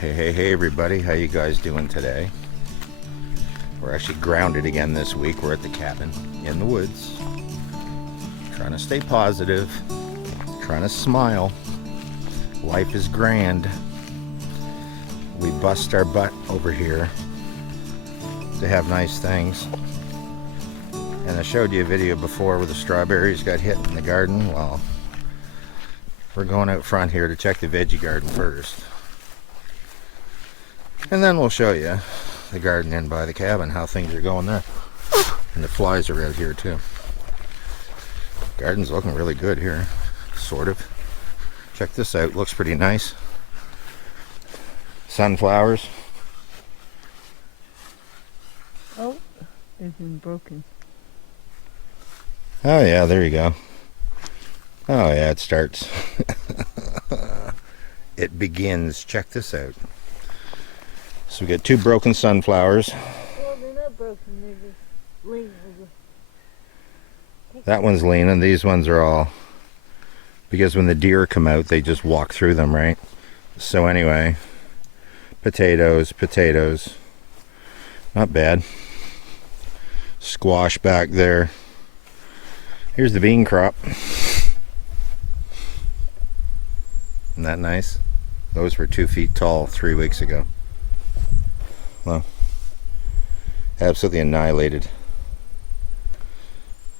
Hey everybody, how you guys doing today? We're actually grounded again this week. We're at the cabin in the woods, trying to stay positive, trying to smile. Life is grand. We bust our butt over here to have nice things. And I showed you a video before where the strawberries got hit in the garden. Well, we're going out front here to check the veggie garden first. And then we'll show you the garden in by the cabin, how things are going there. And the flies are out here too. Garden's looking really good here, sort of. Check this out, looks pretty nice. Sunflowers. Oh, it's been broken. Oh yeah, there you go. Oh yeah, it starts. It begins. Check this out. So we got two broken sunflowers. Well, they're not broken, they're just leaning. That one's leaning. These ones are all, because when the deer come out, they just walk through them, right? So anyway, potatoes. Not bad. Squash back there. Here's the bean crop. Isn't that nice? Those were 2 feet tall 3 weeks ago. Well, absolutely annihilated.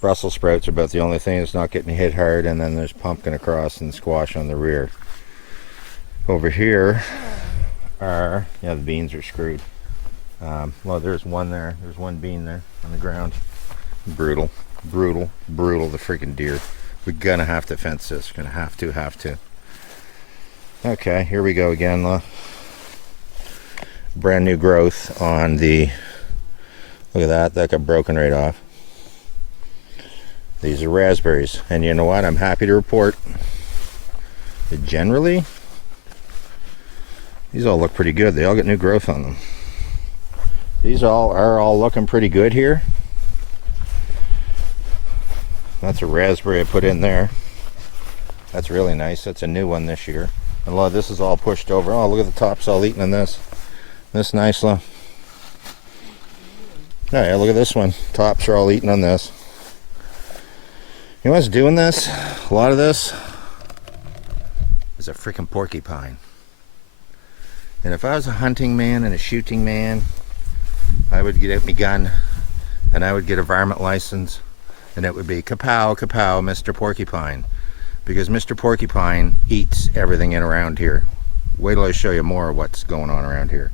Brussels sprouts are about the only thing that's not getting hit hard, and then there's pumpkin across and squash on the rear. Over here are, yeah, the beans are screwed. Well, there's one there. There's one bean there on the ground. Brutal, the freaking deer. We're gonna have to fence this. We're gonna have to. Okay, here we go again. Brand new growth on the, look at that got broken right off. These are raspberries, and you know what, I'm happy to report that generally these all look pretty good. They all got new growth on them. These are all looking pretty good here. That's a raspberry I put in there. That's really nice. That's a new one this year. And look, this is all pushed over. Oh, look at the tops all eaten in this. This nice one. Oh yeah, look at this one. Tops are all eaten on this. You know what's doing this? A lot of this is a freaking porcupine. And if I was a hunting man and a shooting man, I would get out my gun and I would get a varmint license, and it would be kapow, kapow, Mr. Porcupine. Because Mr. Porcupine eats everything in around here. Wait till I show you more of what's going on around here.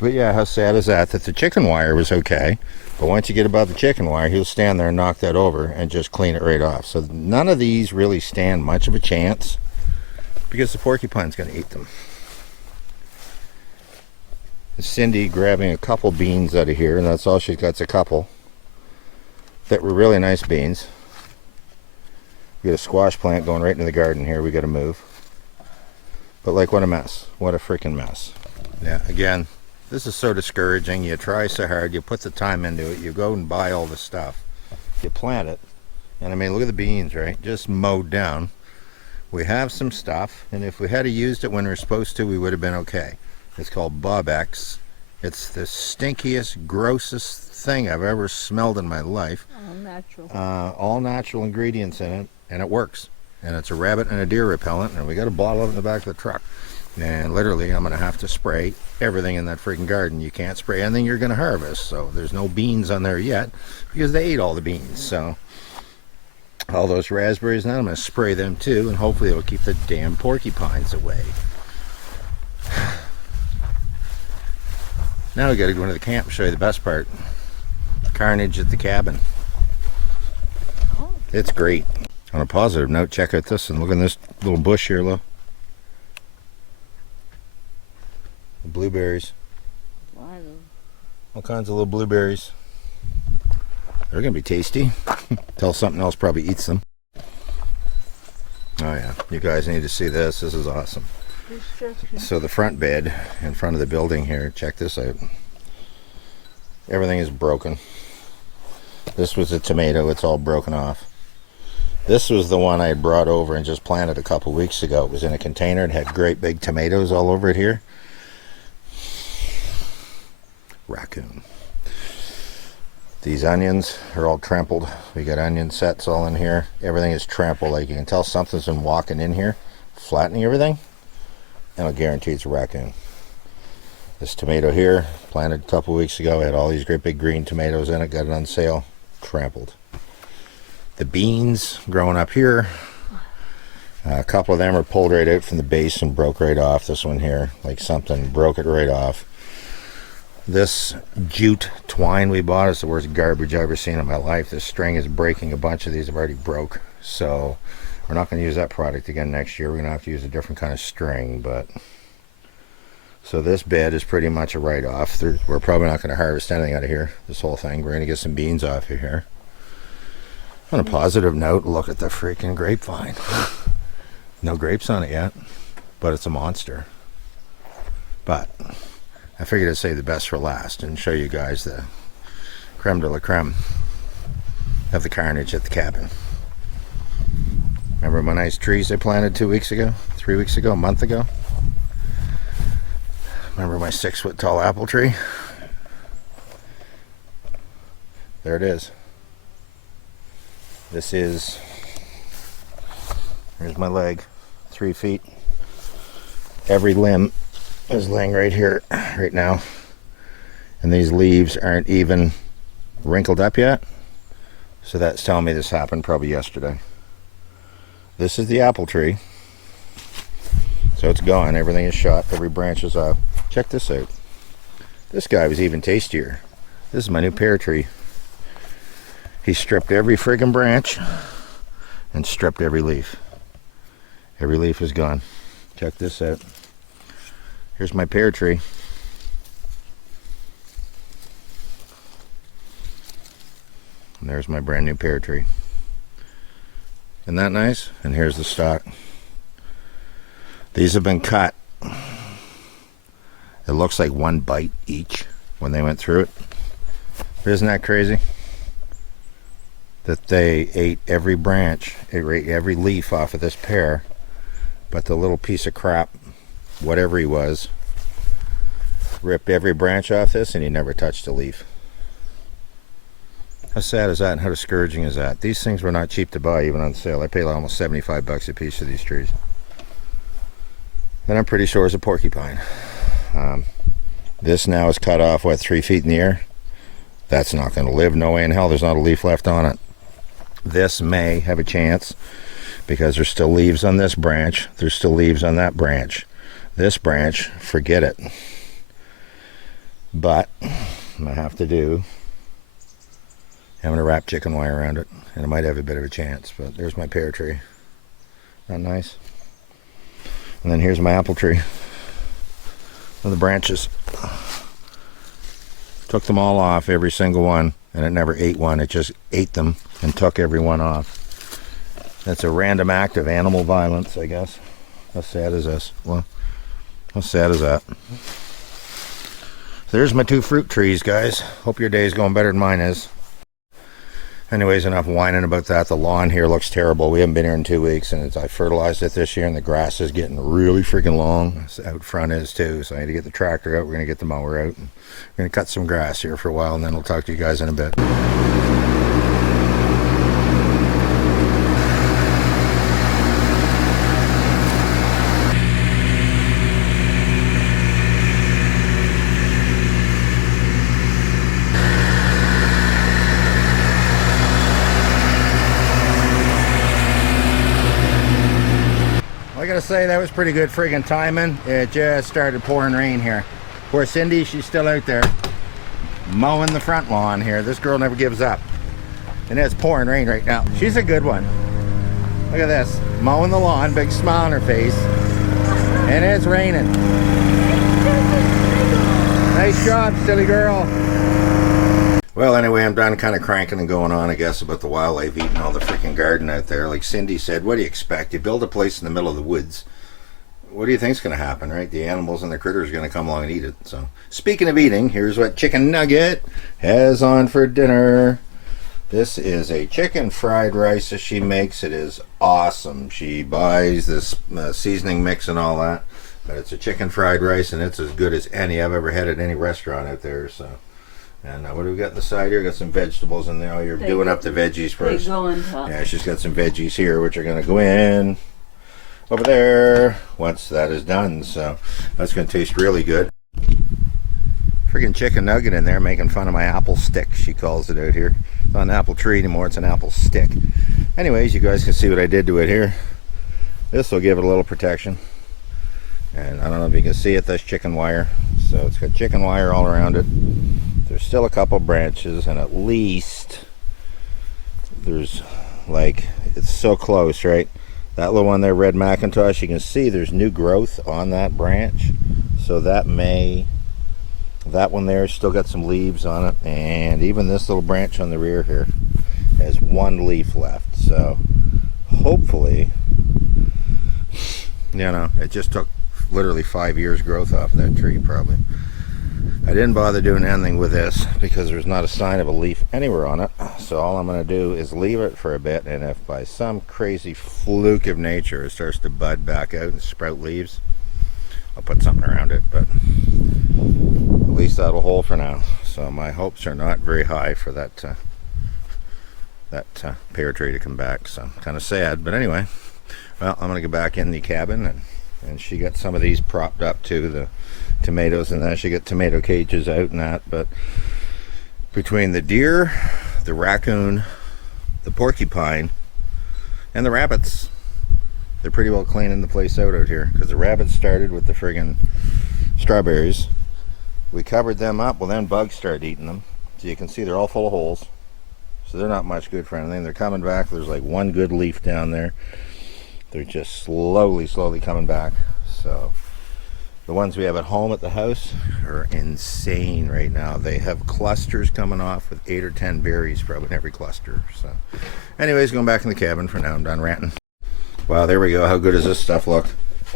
But yeah, how sad is that the chicken wire was okay, but once you get above the chicken wire, he'll stand there and knock that over and just clean it right off. So none of these really stand much of a chance because the porcupine's going to eat them. Cindy grabbing a couple beans out of here, and that's all she's got, is a couple that were really nice beans. We got a squash plant going right into the garden here. We got to move. But like, what a mess. What a freaking mess. Yeah, again, this is so discouraging. You try so hard, you put the time into it, you go and buy all the stuff, you plant it, and I mean, look at the beans, right? Just mowed down. We have some stuff, and if we had used it when we were supposed to, we would have been okay. It's called Bob-X. It's the stinkiest, grossest thing I've ever smelled in my life. All natural. All natural ingredients in it, and it works. And it's a rabbit and a deer repellent, and we got a bottle of it in the back of the truck. And literally, I'm going to have to spray everything in that freaking garden. You can't spray anything you're going to harvest. So there's no beans on there yet because they ate all the beans. So all those raspberries now, I'm going to spray them too. And hopefully it'll keep the damn porcupines away. Now we got to go into the camp and show you the best part. Carnage at the cabin. It's great. On a positive note, check out this and look at this little bush here, look. Blueberries. All kinds of little blueberries. They're gonna be tasty. Till something else probably eats them. Oh yeah, you guys need to see this. This is awesome. So the front bed in front of the building here, check this out. Everything is broken. This was a tomato, it's all broken off. This was the one I had brought over and just planted a couple weeks ago. It was in a container and had great big tomatoes all over it here. Raccoon. These onions are all trampled. We got onion sets all in here. Everything is trampled. Like you can tell something's been walking in here, flattening everything. And I'll guarantee it's a raccoon. This tomato here, planted a couple weeks ago, had all these great big green tomatoes in it, got it on sale, trampled. The beans growing up here, a couple of them are pulled right out from the base and broke right off. This one here, like something broke it right off. This jute twine we bought is the worst garbage I've ever seen in my life. This string is breaking. A bunch of these have already broke. So we're not going to use that product again next year. We're going to have to use a different kind of string. But so this bed is pretty much a write-off. We're probably not going to harvest anything out of here, this whole thing. We're going to get some beans off of here. On a positive note, look at the freaking grapevine. No grapes on it yet, but it's a monster. But I figured I'd save the best for last and show you guys the creme de la creme of the carnage at the cabin. Remember my nice trees I planted 2 weeks ago, 3 weeks ago, a month ago? Remember my 6-foot tall apple tree? There it is. This is, here's my leg, 3 feet. Every limb is laying right here, right now. And these leaves aren't even wrinkled up yet. So that's telling me this happened probably yesterday. This is the apple tree. So it's gone, everything is shot, every branch is up. Check this out. This guy was even tastier. This is my new pear tree. He stripped every friggin' branch and stripped every leaf. Every leaf is gone. Check this out. Here's my pear tree. And there's my brand new pear tree. Isn't that nice? And here's the stalk. These have been cut. It looks like one bite each when they went through it. But isn't that crazy? That they ate every branch, every leaf off of this pear, but the little piece of crap, whatever he was, ripped every branch off this and he never touched a leaf. How sad is that and how discouraging is that? These things were not cheap to buy, even on sale. I paid almost 75 bucks a piece for these trees. And I'm pretty sure it's a porcupine. This now is cut off, what, 3 feet in the air? That's not going to live, no way in hell. There's not a leaf left on it. This may have a chance because there's still leaves on this branch. There's still leaves on that branch. This branch, forget it. But I have to do, I'm going to wrap chicken wire around it, and it might have a bit of a chance. But there's my pear tree. Not nice. And then here's my apple tree. And the branches. Took them all off, every single one, and it never ate one. It just ate them and took every one off. That's a random act of animal violence, I guess. How sad is this? Well, how sad is that? There's my 2 fruit trees, guys. Hope your day's going better than mine is. Anyways, enough whining about that. The lawn here looks terrible. We haven't been here in 2 weeks, and I fertilized it this year, and the grass is getting really freaking long. Out front is too, so I need to get the tractor out. We're going to get the mower out. And we're going to cut some grass here for a while, and then we'll talk to you guys in a bit. I gotta say, that was pretty good friggin' timing. It just started pouring rain here. Poor Cindy, she's still out there mowing the front lawn here. This girl never gives up. And it's pouring rain right now. She's a good one. Look at this. Mowing the lawn, big smile on her face. And it's raining. Nice job, silly girl. Well, anyway, I'm done kind of cranking and going on, I guess, about the wildlife eating all the freaking garden out there. Like Cindy said, what do you expect? You build a place in the middle of the woods. What do you think's going to happen, right? The animals and the critters are going to come along and eat it. So, speaking of eating, here's what Chicken Nugget has on for dinner. This is a chicken fried rice that she makes. It is awesome. She buys this seasoning mix and all that, but it's a chicken fried rice, and it's as good as any I've ever had at any restaurant out there. So, and what do we got on the side here? Got some vegetables in there. Oh, you're doing up the veggies first. They go on top. Yeah, she's got some veggies here, which are going to go in over there once that is done. So that's going to taste really good. Friggin' chicken nugget in there making fun of my apple stick, she calls it out here. It's not an apple tree anymore, it's an apple stick. Anyways, you guys can see what I did to it here. This will give it a little protection. And I don't know if you can see it, that's chicken wire. So it's got chicken wire all around it. There's still a couple branches, and at least there's like, it's so close, right? That little one there, red Macintosh, you can see there's new growth on that branch. So that one there still got some leaves on it, and even this little branch on the rear here has one leaf left. So hopefully, you know, it just took literally 5 years growth off that tree probably. I didn't bother doing anything with this because there's not a sign of a leaf anywhere on it. So all I'm going to do is leave it for a bit, and if by some crazy fluke of nature it starts to bud back out and sprout leaves, I'll put something around it, but at least that'll hold for now. So my hopes are not very high for that pear tree to come back. So kind of sad, but anyway. Well, I'm gonna go back in the cabin, and she got some of these propped up too, the tomatoes, and then she got tomato cages out and that. But between the deer, the raccoon, the porcupine, and the rabbits, they're pretty well cleaning the place out here, because the rabbits started with the friggin' strawberries. We covered them up, well then bugs started eating them. So you can see they're all full of holes. So they're not much good for anything. They're coming back. There's like one good leaf down there. They're just slowly coming back. So the ones we have at home at the house are insane right now. They have clusters coming off with 8 or 10 berries probably in every cluster. So anyways, going back in the cabin for now. I'm done ranting. Wow, there we go. How good does this stuff look?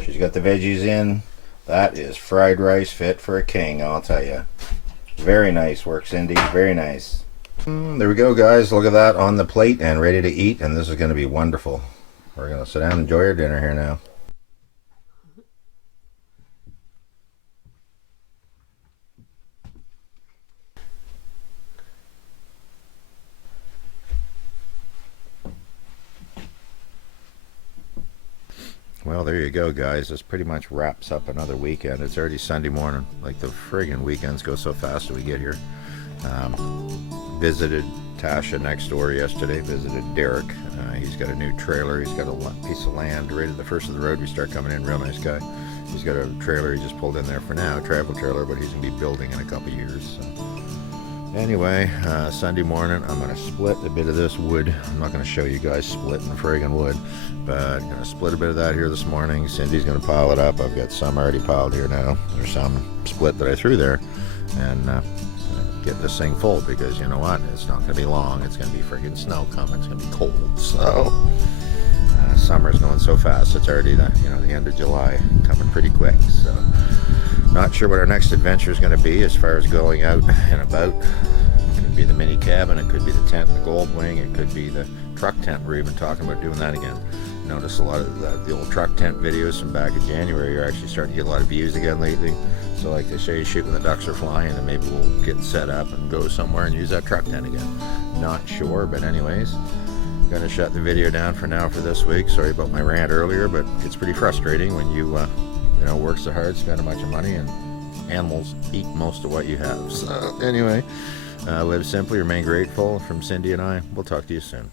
She's got the veggies in. That is fried rice fit for a king, I'll tell you. Very nice work, Cindy. Very nice. There we go, guys. Look at that on the plate and ready to eat, and this is going to be wonderful. We're going to sit down and enjoy our dinner here now. Well, there you go, guys. This pretty much wraps up another weekend. It's already Sunday morning. Like, the friggin' weekends go so fast when we get here. Visited Tasha next door yesterday. Visited Derek. He's got a new trailer. He's got a piece of land right at the first of the road. We start coming in. Real nice guy. He's got a trailer he just pulled in there for now. Travel trailer, but he's going to be building in a couple years. So. Anyway, Sunday morning, I'm going to split a bit of this wood. I'm not going to show you guys splitting friggin' wood, but I'm going to split a bit of that here this morning. Cindy's going to pile it up. I've got some already piled here now. There's some split that I threw there, and get this thing full, because you know what? It's not going to be long. It's going to be friggin' snow coming. It's going to be cold. So summer's going so fast. It's already the end of July, coming pretty quick. So. Not sure what our next adventure is going to be as far as going out and about. It could be the mini cabin, it could be the tent in the Gold Wing, it could be the truck tent. We're even talking about doing that again. Notice a lot of the old truck tent videos from back in January are actually starting to get a lot of views again lately. So like they say, shoot when the ducks are flying, and maybe we'll get set up and go somewhere and use that truck tent again. Not sure, but anyways, gonna shut the video down for now for this week. Sorry about my rant earlier, but it's pretty frustrating when you work so hard, spend a bunch of money, and animals eat most of what you have. So anyway, live simply, remain grateful. From Cindy and I, we'll talk to you soon.